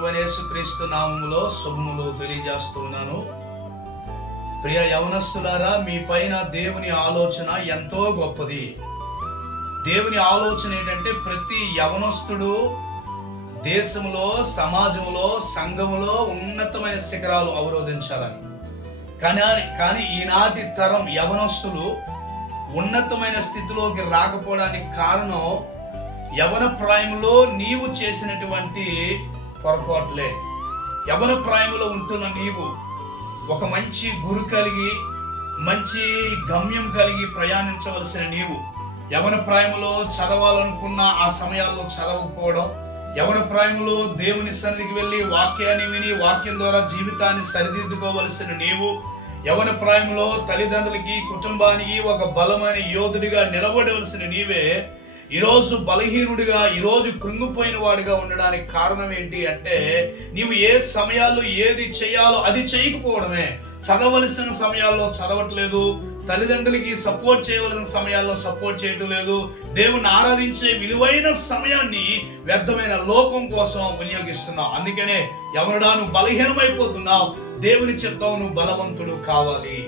ప్రభువైన యేసుక్రీస్తు నామములో శుభములు తెలియజేస్తున్నాను. ప్రియ యవనస్తులారా, మీ పైన దేవుని ఆలోచన ఎంతో గొప్పది. దేవుని ఆలోచన ఏంటంటే ప్రతి యవనస్తుడు దేశంలో, సమాజంలో, సంఘములో ఉన్నతమైన శిఖరాలు అవరోధించాలని. కానీ ఈనాటి తరం యవనస్తులు ఉన్నతమైన స్థితిలోకి రాకపోవడానికి కారణం యవన ప్రాయంలో నీవు చేసినటువంటి పొరపాట్లే. యవన ప్రాయంలో ఉంటున్న నీవు ఒక మంచి గురు కలిగి, మంచి గమ్యం కలిగి ప్రయాణించవలసిన నీవు యవన ప్రాయంలో చదవాలనుకున్న ఆ సమయాల్లో చదవకపోవడం, యవన ప్రాయంలో దేవుని సన్నిధికి వెళ్ళి వాక్యాన్ని విని వాక్యం ద్వారా జీవితాన్ని సరిదిద్దుకోవలసిన నీవు యవన ప్రాయంలో తల్లిదండ్రులకి, కుటుంబానికి ఒక బలమైన యోధుడిగా నిలబడవలసిన నీవే ఈరోజు బలహీనుడిగా, ఈరోజు కృంగిపోయిన వాడిగా ఉండడానికి కారణం ఏంటి అంటే నీవు ఏ సమయాల్లో ఏది చేయాలో అది చేయకపోవడమే. చదవలసిన సమయాల్లో చదవట్లేదు, తల్లిదండ్రులకి సపోర్ట్ చేయవలసిన సమయాల్లో సపోర్ట్ చేయటం లేదు, దేవుని ఆరాధించే విలువైన సమయాన్ని వ్యర్థమైన లోకం కోసం వినియోగిస్తున్నావు. అందుకనే యవనుడా, నువ్వు బలహీనమైపోతున్నావు. దేవుని చిత్తం, నువ్వు బలవంతుడు కావాలి.